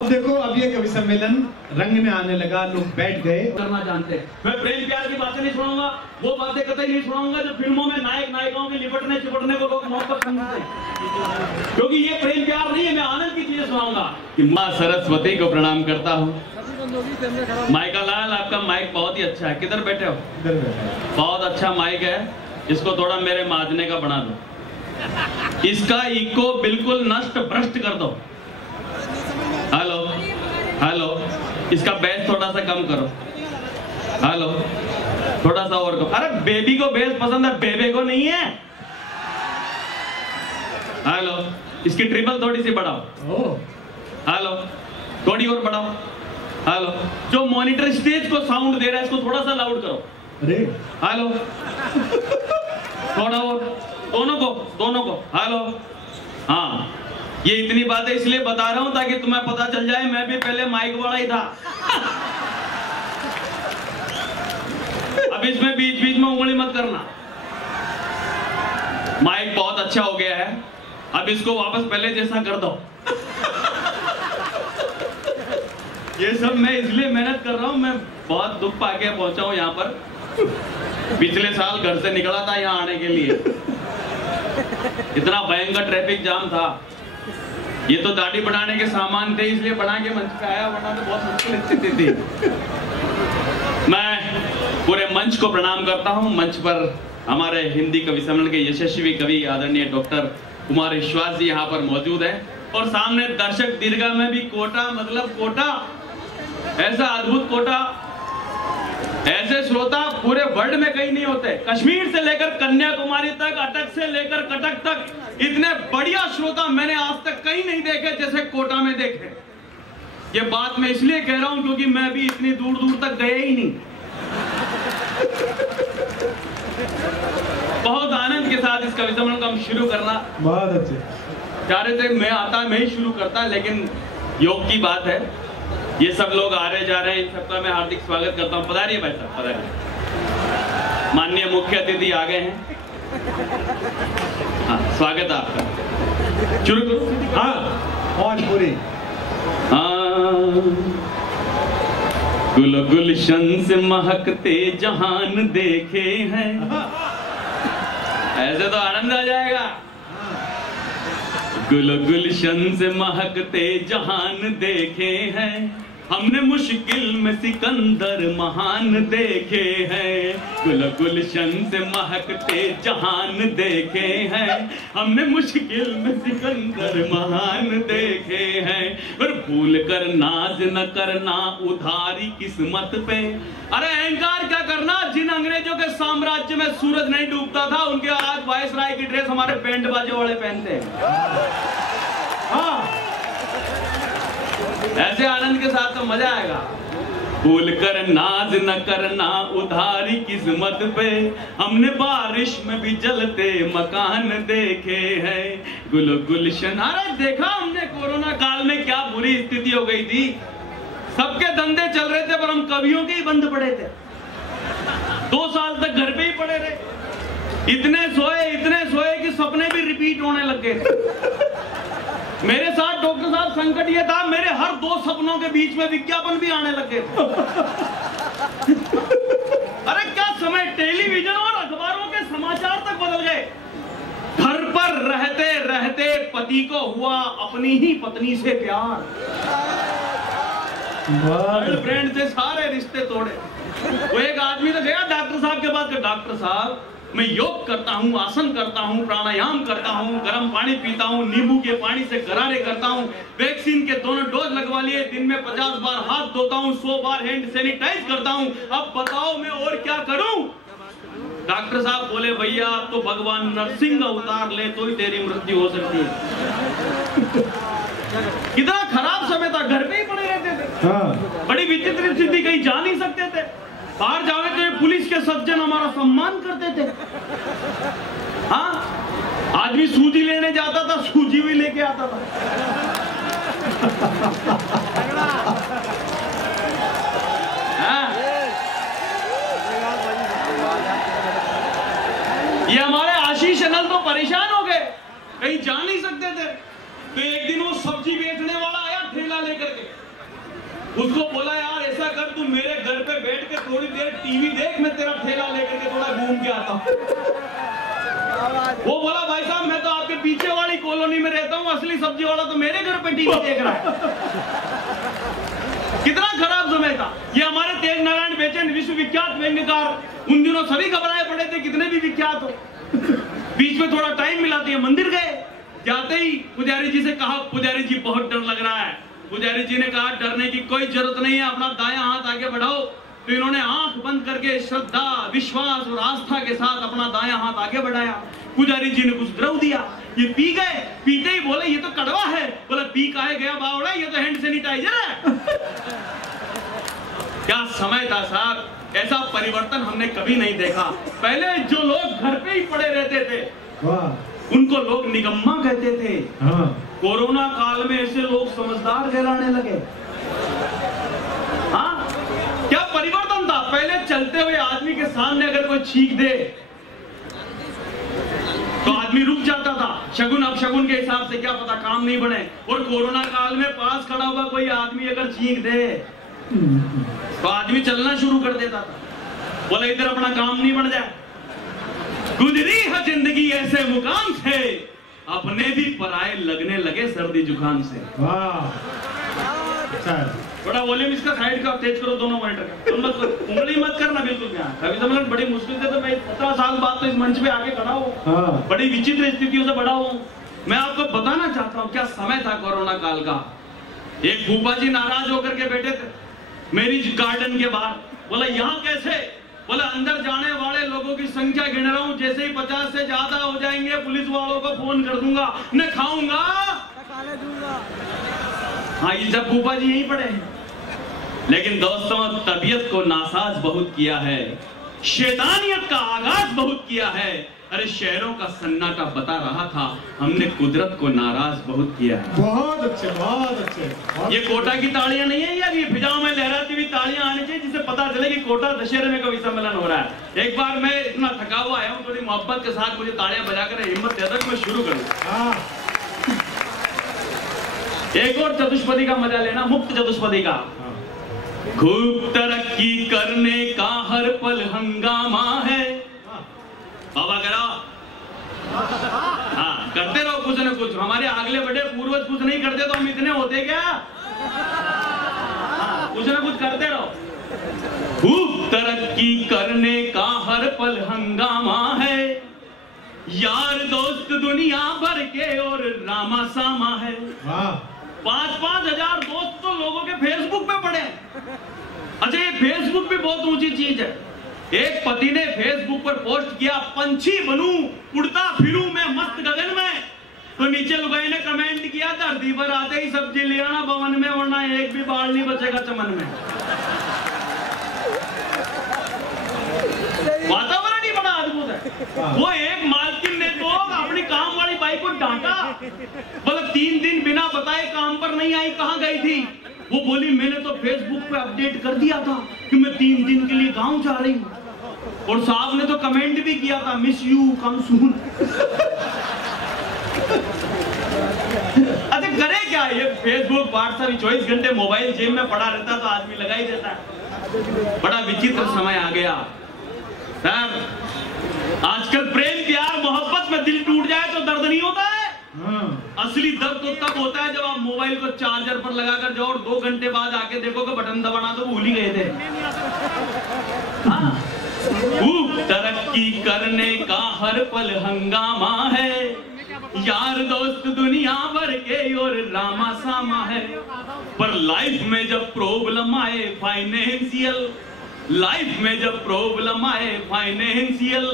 देखो अब ये कवि सम्मेलन रंग में आने लगा, लोग बैठ गए। करना जानते हैं। मैं प्रेम प्यार की बातें नहीं सुनाऊंगा, वो बातें कतई नहीं सुनाऊंगा जो फिल्मों में नायक नायिकाओं के लिपटने चिपटने को लोग मोहब्बत समझते हैं, क्योंकि ये प्रेम प्यार नहीं है। मैं आनंद की चीजें सुनाऊंगा कि माँ सरस्वती को प्रणाम करता हूँ। माइका लाल, आपका माइक बहुत ही अच्छा है। किधर बैठे हो? इधर बैठे। बहुत अच्छा माइक है, इसको थोड़ा मेरे माजने का बना दो। इसका इको बिल्कुल नष्ट भ्रष्ट कर दो। हेलो हेलो, इसका बेस थोड़ा सा कम करो। हेलो, थोड़ा सा और करो। अरे बेबी को बेस पसंद है, बेबे को नहीं है। हेलो, इसकी ट्रिपल थोड़ी सी बढ़ाओ। हेलो, थोड़ी और बढ़ाओ। हेलो, जो मॉनिटर स्टेज को साउंड दे रहा है इसको थोड़ा सा लाउड करो। अरे हेलो, थोड़ा और, दोनों को। हेलो, हाँ, ये इतनी बातें इसलिए बता रहा हूं ताकि तुम्हें पता चल जाए मैं भी पहले माइक वाला ही था। अब इसमें बीच बीच में उंगली मत करना। माइक बहुत अच्छा हो गया है, अब इसको वापस पहले जैसा कर दो। ये सब मैं इसलिए मेहनत कर रहा हूं, मैं बहुत दुख पाके पहुंचा हूं यहाँ पर। पिछले साल घर से निकला था यहाँ आने के लिए, इतना भयंकर ट्रैफिक जाम था। ये तो दाढ़ी बनाने के सामान थे इसलिए बना के मंच पे आया, वरना तो बहुत मुश्किल स्थिति थी। मैं पूरे मंच को प्रणाम करता हूं। मंच पर हमारे हिंदी कवि सम्मेलन के यशस्वी कवि आदरणीय डॉक्टर कुमार विश्वास जी यहाँ पर मौजूद हैं, और सामने दर्शक दीर्घा में भी कोटा, मतलब कोटा, ऐसा अद्भुत कोटा, ऐसे श्रोता पूरे वर्ल्ड में कहीं नहीं होते। कश्मीर से लेकर कन्याकुमारी तक, अटक से लेकर कटक तक, इतने बढ़िया श्रोता मैंने आज तक कहीं नहीं देखे जैसे कोटा में देखे। ये बात मैं इसलिए कह रहा हूं क्योंकि मैं भी इतनी दूर दूर तक गया ही नहीं। बहुत आनंद के साथ इस कवि सम्मेलन को हम शुरू करना बहुत अच्छे चाह रहे थे। मैं ही शुरू करता, लेकिन योग की बात है, ये सब लोग आ रहे जा रहे हैं, इन सबका मैं हार्दिक स्वागत करता हूँ। पधारिए भाई साहब, पधारिए। माननीय मुख्य अतिथि आ गए हैं। हाँ, स्वागत है आपका। शुरू करो। हाँ, और पूरी। गुल गुलशन से महकते जहान देखे हैं, ऐसे तो आनंद आ जाएगा। गुल गुलशन से महकते जहान देखे हैं, हमने मुश्किल में सिकंदर महान देखे हैं। गुल गुलशन से महकते जहान देखे हैं, हमने मुश्किल में सिकंदर महान देखे हैं। और भूल कर नाज न करना उधारी किस्मत पे। अरे अहंकार क्या करना, जिन अंग्रेजों के साम्राज्य में सूरज नहीं डूबता था उनके आज वायसराय की ड्रेस हमारे बैंड बाजे वाले पहनते हैं। हाँ, ऐसे आनंद के साथ तो मजा आएगा। भूल कर नाज न करना उधारी किस्मत पे, हमने बारिश में भी जलते मकान देखे हैं। गुल गुलशन, अरे देखा हमने कोरोना काल में क्या बुरी स्थिति हो गई थी। सबके धंधे चल रहे थे पर हम कवियों के ही बंद पड़े थे। 2 साल तक घर पे ही पड़े रहे। इतने सोए कि सपने भी रिपीट होने लग गए थे। मेरे साथ डॉक्टर साहब संकट ये था, मेरे हर 2 सपनों के बीच में विज्ञापन भी आने लगे थे। अरे क्या समय, टेलीविजन और अखबारों के समाचार तक बदल गए। घर पर रहते रहते पति को हुआ अपनी ही पत्नी से प्यार। गर्लफ्रेंड से सारे रिश्ते तोड़े। वो एक आदमी तो गया डॉक्टर साहब के पास, डॉक्टर साहब मैं योग करता हूँ, आसन करता हूँ, प्राणायाम करता हूँ, गर्म पानी पीता हूँ, नींबू के पानी से गरारे करता हूँ, वैक्सीन के दोनों डोज लगवा लिए, दिन में 50 बार हाथ धोता हूँ, 100 बार हैंड सैनिटाइज करता हूँ, अब बताओ मैं और क्या करूँ? डॉक्टर साहब बोले, भैया अब तो भगवान नरसिंह अवतार ले तो ही तेरी मृत्यु हो सकती है। कितना खराब समय था, घर पे ही पड़े रहते थे। हाँ। बड़ी विचित्र स्थिति, कहीं जा नहीं सकते थे। बाहर जावे तो ये पुलिस के सज्जन हमारा सम्मान करते थे। हाँ, आदमी सूजी लेने जाता था, सूजी भी लेके आता था। हाँ? ये हमारे आशीष अनल तो परेशान हो गए, कहीं जा नहीं सकते थे। तो एक दिन वो सब्जी बेचने वाला आया ठेला लेकर के, उसको बोला यार ऐसा कर, तू मेरे घर पे बैठ के थोड़ी देर टीवी देख, मैं तेरा ठेला लेकर के थोड़ा घूम के आता हूँ। वो बोला भाई साहब मैं तो आपके पीछे वाली कॉलोनी में रहता हूँ, असली सब्जी वाला तो मेरे घर पे टीवी देख रहा है। कितना खराब समय था ये। हमारे तेज नारायण बेचैन विश्वविख्यात व्यंग्यकार उन दिनों सभी घबराए पड़े थे, कितने भी विख्यात हो। बीच में थोड़ा टाइम मिला दिया, मंदिर गए, जाते ही पुजारी जी से कहा पुजारी जी बहुत डर लग रहा है। पुजारी जी ने कहा डरने की कोई जरूरत नहीं है, अपना दायां हाथ आगे बढ़ाओ। तो इन्होंने आंख बंद करके श्रद्धा विश्वास और आस्था के साथ अपना दायां हाथ आगे बढ़ाया। पुजारी जी ने कुछ द्रव दिया, ये पी गए। पीते ही बोले ये तो कड़वा है। बोले पी काहे गया बावड़ा, ये तो हैंड सैनिटाइजर है। क्या समय था साहब, ऐसा परिवर्तन हमने कभी नहीं देखा। पहले जो लोग घर पे ही पड़े रहते थे उनको लोग निगम्मा कहते थे। कोरोना काल में ऐसे लोग समझदार कहलाने लगे। हाँ, क्या परिवर्तन था। पहले चलते हुए आदमी के सामने अगर कोई छींक दे तो आदमी रुक जाता था, शगुन अब शगुन के हिसाब से, क्या पता काम नहीं बने। और कोरोना काल में पास खड़ा हुआ कोई आदमी अगर छींक दे तो आदमी चलना शुरू कर देता था। बोले इधर अपना काम नहीं बन जाए। गुजरी है जिंदगी ऐसे मुकाम से, अपने भी पराए लगने लगे सर्दी जुकाम से। थोड़ा वॉल्यूम इसका साइड का तेज करो, दोनों मॉनिटर का। तुम उंगली मत करना बिल्कुल। कभी तो मतलब बड़ी मुश्किल से तो मैं 17 साल बाद तो इस मंच पे आके खड़ा हूँ, बड़ी विचित्र स्थितियों से बड़ा हूँ। मैं आपको बताना चाहता हूँ क्या समय था कोरोना काल का। एक फूफा जी नाराज होकर के बैठे थे मेरी गार्डन के बाहर। बोला यहाँ कैसे? बोला अंदर जाने वाले लोगों की संख्या गिन रहा हूँ, जैसे ही 50 से ज्यादा हो जाएंगे पुलिस वालों को फोन कर दूंगा, न खाऊंगा। हाँ, ये जब फूफा जी यहीं पड़े हैं। लेकिन दोस्तों तबीयत को नासाज बहुत किया है, शैतानियत का आगाज बहुत किया है। अरे शहरों का सन्नाटा बता रहा था, हमने कुदरत को नाराज बहुत किया है। बहुत अच्छे, बहुत अच्छे। ये कोटा की तालियां नहीं है, या ये फिजाओं में लहराती हुई तालियां आनी चाहिए जिससे पता चले कि कोटा दशहरे में कवि सम्मेलन हो रहा है। एक बार मैं इतना थका हुआ आया हूँ, थोड़ी मोहब्बत के साथ मुझे तालियां बजाकर हिम्मत दे दो, मैं शुरू करूँ। एक और चतुष्पदी का मजा लेना, मुक्त चतुष्पदी का। खूब तरक्की करने का हर पल हंगामा है। बाबा करो, हाँ करते रहो कुछ न कुछ। हमारे अगले बड़े पूर्वज कुछ नहीं करते तो हम इतने होते क्या? हाँ, कुछ न कुछ करते रहो। खूब तरक्की करने का हर पल हंगामा है, यार दोस्त दुनिया भर के और रामा सामा है। 5-5 हजार दोस्त तो लोगों के फेसबुक पे पड़े। अच्छा, ये फेसबुक भी बहुत ऊंची चीज है। एक पति ने फेसबुक पर पोस्ट किया, पंछी बनूं उड़ता फिरूं मैं मस्त गगन में। तो नीचे लुगाई ने कमेंट किया, धरती पर आते ही सब्जी ले आना भवन में, वरना एक भी बाल नहीं बचेगा चमन में। वातावरण ही बड़ा अद्भुत है। वो एक मालकिन ने तो अपनी काम वाली बाई को डांटा। बोला 3 दिन बिना बताए काम पर नहीं आई, कहां गई थी? वो बोली मैंने तो फेसबुक पे अपडेट कर दिया था कि मैं 3 दिन के लिए गांव जा रही हूँ। और साहब ने तो कमेंट भी किया था, मिस यू कम सून। अच्छा करे क्या? ये फेसबुक व्हाट्सएप 24 घंटे मोबाइल जेब में पड़ा रहता तो आदमी लगा ही देता है। बड़ा विचित्र समय आ गया सर। आजकल प्रेम प्यार मोहब्बत में दिल टूट जाए तो दर्द नहीं होता है। असली दर्द तो तब होता है जब आप मोबाइल को चार्जर पर लगाकर जाओ और 2 घंटे बाद आके देखो कि बटन दबाना तो भूल ही गए थे। हाँ, खूब तरक्की करने का हर पल हंगामा है, यार दोस्त दुनिया भर के और रामा सामा है। पर लाइफ में जब प्रॉब्लम आए फाइनेंशियल, लाइफ में जब प्रॉब्लम आए फाइनेंशियल,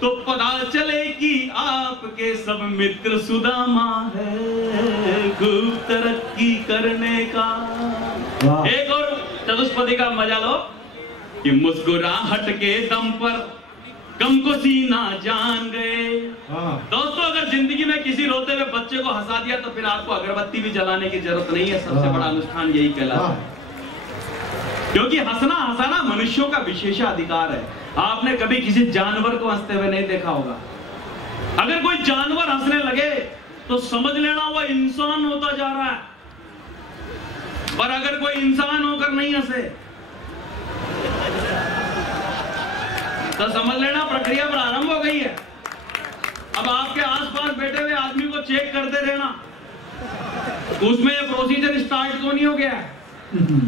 तो पता चले कि आपके सब मित्र सुदामा है। खूब तरक्की करने का। एक और चतुष्पदी का मजा लो कि मुस्कुराहट के दम पर गम को सीना जान गए। दोस्तों अगर जिंदगी में किसी रोते हुए बच्चे को हंसा दिया तो फिर आपको अगरबत्ती भी जलाने की जरूरत नहीं है। सबसे बड़ा अनुष्ठान यही कहलाता है, क्योंकि हंसना हंसाना मनुष्यों का विशेषाधिकार है। आपने कभी किसी जानवर को हंसते हुए नहीं देखा होगा। अगर कोई जानवर हंसने लगे तो समझ लेना वो इंसान होता जा रहा है। पर अगर कोई इंसान होकर नहीं हंसे तो समझ लेना प्रक्रिया प्रारंभ हो गई है। अब आपके आसपास बैठे हुए आदमी को चेक करते रहना, उसमें ये प्रोसीजर स्टार्ट तो नहीं हो गया है।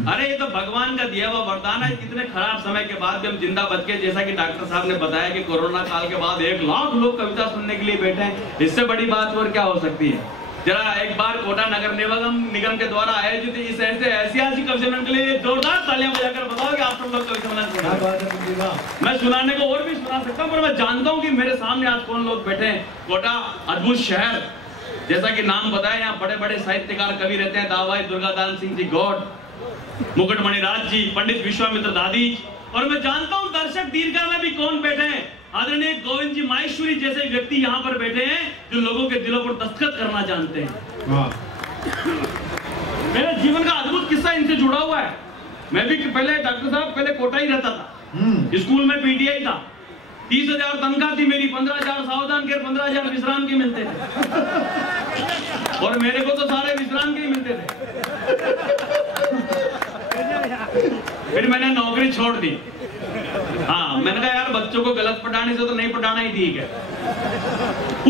अरे ये तो भगवान का दिया हुआ वरदान है। कितने खराब समय के बाद भी हम जिंदा बच के, जैसा कि डॉक्टर साहब ने बताया कि कोरोना काल के बाद 1 लाख लोग कविता सुनने के लिए बैठे हैं। इससे बड़ी बात और क्या हो सकती है। जरा एक बार कोटा नगर निगम के द्वारा आयोजित इस ऐतिहासिक कवि सम्मेलन के लिए जोरदार तालियां बजाकर बताओ कि आप सब लोग कवि सम्मेलन सुना। मैं सुनाने को और भी सुना सकता हूँ, पर मैं जानता हूँ कि मेरे सामने आज कौन लोग बैठे हैं। कोटा अद्भुत शहर, जैसा कि नाम बताया, यहाँ बड़े बड़े साहित्यकार कवि रहते हैं। दावाई दुर्गादान सिंह जी गौड़, मुकुटमणि राज जी, पंडित विश्वामित्र दादी, और मैं जानता हूँ दर्शक दीर्घा में भी कौन बैठे हैं। आदरणीय गोविंद जी माहेश्वरी जैसे व्यक्ति यहाँ पर बैठे हैं जो लोगों के दिलों पर दस्तखत करना जानते हैं। मेरे जीवन का अद्भुत किस्सा इनसे जुड़ा हुआ है। मैं भी पहले डॉक्टर साहब पहले कोटा ही रहता था, स्कूल में पीटीआई था। 30,000 तनख्वाह थी मेरी, 15,000 सावधान के, 15,000 विश्राम के मिलते थे, और मेरे को तो सारे विश्राम के ही मिलते थे। फिर मैंने नौकरी छोड़ दी। हाँ, मैंने कहा यार बच्चों को गलत पढ़ाने से तो नहीं पढ़ाना ही ठीक है।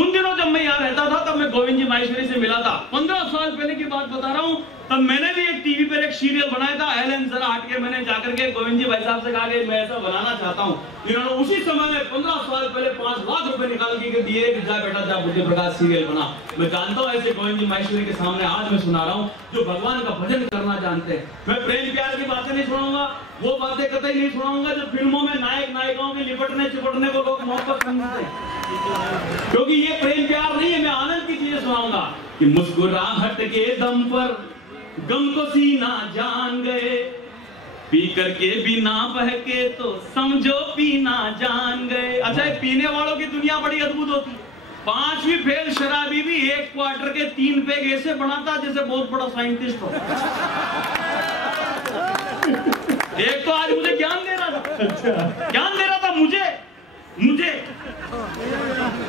उन दिनों जब मैं यहाँ रहता था तब मैं गोविंद जी माहेश्वरी से मिला था। 15 साल पहले की बात बता रहा हूँ। तब मैंने भी एक टीवी पर एक सीरियल बनाया था, एलन जरा हट के। मैंने जाकर के गोविंद जी भाई साहब से कहा कि मैं ऐसा बनाना चाहता हूँ। इन्होंने उसी समय में 15 साल पहले 5 लाख रुपए निकाल के दिए कि जा बेटा जा बुद्धि प्रकाश सीरियल बना। मैं जानता हूँ ऐसे गोविंद जी माहेश्वरी के सामने आज मैं सुना रहा हूँ जो भगवान का भजन करना जानते हैं। मैं प्रेम प्यार की बातें नहीं सुनाऊंगा, वो बातें कतई नहीं सुनाऊंगा जो फिल्मों में नायक नायिकाओं के लिपटने चिपटने को लोग मोहब्बत समझते हैं, क्योंकि ये प्रेम प्यार नहीं है। मैं आनंद की चीजें सुनाऊंगा कि मुस्कुराहट के दम पर गम को सीना जान गए, पी करके बिना बहके तो समझो पीना जान गए। अच्छा, पीने वालों की दुनिया बड़ी अद्भुत होती है। 5वीं फेल शराबी भी 1 क्वार्टर के 3 पेग ऐसे बनाता जैसे बहुत बड़ा साइंटिस्ट हो। एक तो आज मुझे ज्ञान दे रहा था मुझे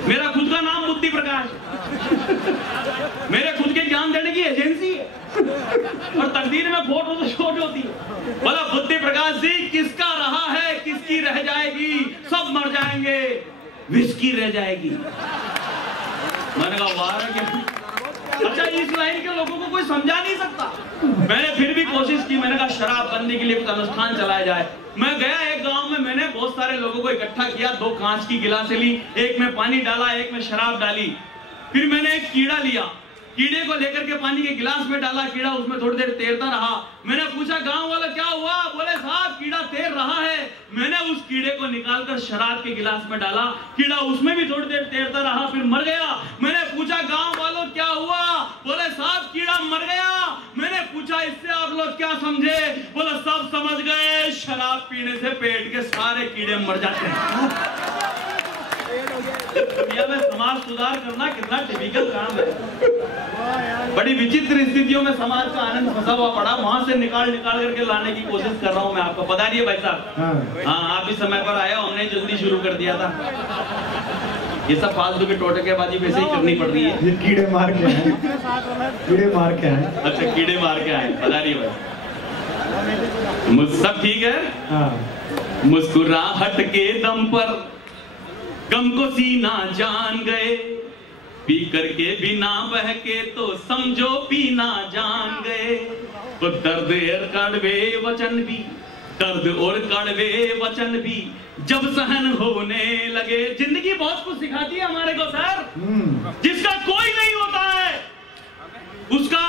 मेरा खुद का नाम बुद्धि प्रकाश, मेरे खुद के ज्ञान देने की एजेंसी है, और तकदीर में फोटो तो छोटी होती है। बोला बुद्धि प्रकाश जी, किसका रहा है किसकी रह जाएगी, सब मर जाएंगे, विस्की रह जाएगी। मैंने कहा वाह। अच्छा, इस लाइन के लोगों को कोई समझा नहीं सकता। मैंने फिर भी कोशिश की, मैंने कहा शराब बंदी के लिए कुछ अनुष्ठान चलाया जाए। मैं गया एक गांव में, मैंने बहुत सारे लोगों को इकट्ठा किया, 2 कांच की गिलासें ली, एक में पानी डाला, एक में शराब डाली। फिर मैंने एक कीड़ा लिया, कीड़े को लेकर के पानी के गिलास में डाला, कीड़ा उसमें थोड़ी देर तैरता रहा। मैंने पूछा गांव वाला क्या हुआ, बोले साहब कीड़ा तैर रहा है। मैंने उस कीड़े को निकालकर शराब के गिलास में डाला, कीड़ा उसमें भी थोड़ी देर तैरता रहा, फिर मर गया। मैंने पूछा गांव वालों क्या हुआ, बोले साहब कीड़ा मर गया। मैंने पूछा इससे आप लोग क्या समझे, बोला सब समझ गए, शराब पीने से पेट के सारे कीड़े मर जाते हैं। दुनिया में समाज सुधार करना कितना टिपिकल काम है। बड़ी विचित्र स्थितियों में समाज का आनंद फंसा हुआ पड़ा, वहां से निकाल करके लाने की कोशिश कर रहा हूं मैं आपको। बता दिए भाई साहब। हाँ, आप भी समय पर आए, हमने जल्दी शुरू कर दिया था। ये सब फालतू के टोटकेबाजी वैसे ही करनी पड़ रही है। ये कीड़े मार के आए, कीड़े मार के आए। अच्छा, कीड़े मार के आए, बता दिए भाई। सब ठीक है। मुस्कुराहट के दम पर गम को सीना जान गए, पी करके बिना बहके तो समझो पीना जान गए। तो दर्द और कड़वे वचन भी, दर्द और कड़वे वचन भी जब सहन होने लगे। जिंदगी बहुत कुछ सिखाती है हमारे को सर। जिसका कोई नहीं होता है उसका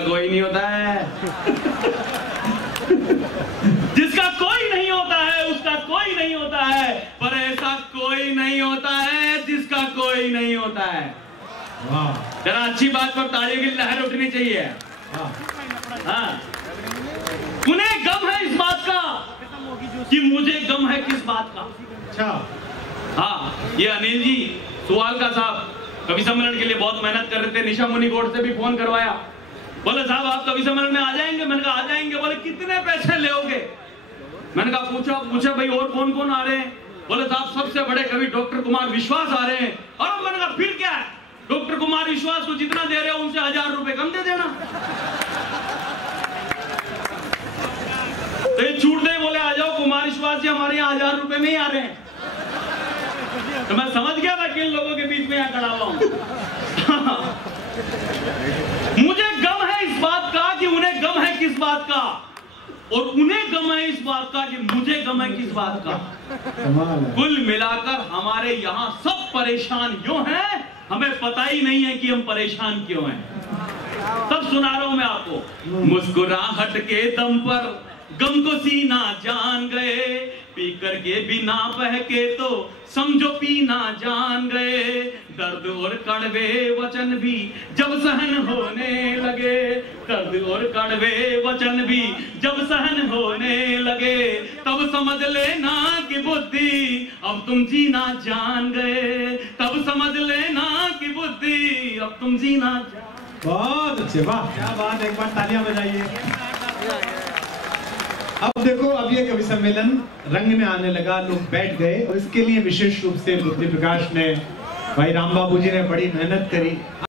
कोई नहीं होता है। जिसका कोई नहीं होता है उसका कोई नहीं होता है, पर ऐसा कोई नहीं होता है जिसका कोई नहीं होता है। जरा अच्छी बात पर तालियों की लहर उठनी चाहिए। हाँ, उन्हें गम है इस बात का कि मुझे गम है किस बात का। अच्छा, हाँ, ये अनिल जी सुवाल का साहब कवि सम्मेलन के लिए बहुत मेहनत कर रहे थे। निशा मुनि गोड से भी फोन करवाया, बोले साहब आप कवि सम्मेलन में आ जाएंगे। मैंने कहा आ जाएंगे। बोले कितने पैसे लोगे। मैंने कहा पूछा भाई और कौन कौन आ रहे हैं। बोले साहब सबसे बड़े कवि डॉक्टर कुमार विश्वास आ रहे हैं। और मैंने कहा फिर क्या है, डॉक्टर कुमार विश्वास को जितना दे रहे हो उनसे 1000 रुपए कम दे देना। तो ये छूट दे, बोले आ जाओ कुमार विश्वास जी हमारे यहाँ 1000 रुपए में ही आ रहे हैं। तो मैं समझ गया था किन लोगों के बीच में यहाँ खड़ा हुआ हूं। मुझे गम है इस बात का कि उन्हें गम है किस बात का, और उन्हें गम है इस बात का कि मुझे गम है किस बात का। कुल मिलाकर हमारे यहाँ सब परेशान क्यों हैं, हमें पता ही नहीं है कि हम परेशान क्यों हैं। तब सुना रहा हूं मैं आपको। मुस्कुराहट के दम पर गम को सीना जान गए, पी करके बिना बहके तो समझो पीना जान गए। दर्द और कड़वे वचन भी जब सहन होने लगे, दर्द और कड़वे वचन भी जब सहन होने लगे, तब समझ लेना कि बुद्धि अब तुम जीना जान गए, तब समझ लेना कि बुद्धि अब तुम जीना जान। बहुत अच्छे, वाह क्या बात, एक बार तालियां बजाइए। अब देखो, अब ये कवि सम्मेलन रंग में आने लगा, लोग बैठ गए, और इसके लिए विशेष रूप से बुद्धि प्रकाश ने, भाई राम बाबू जी ने बड़ी मेहनत करी।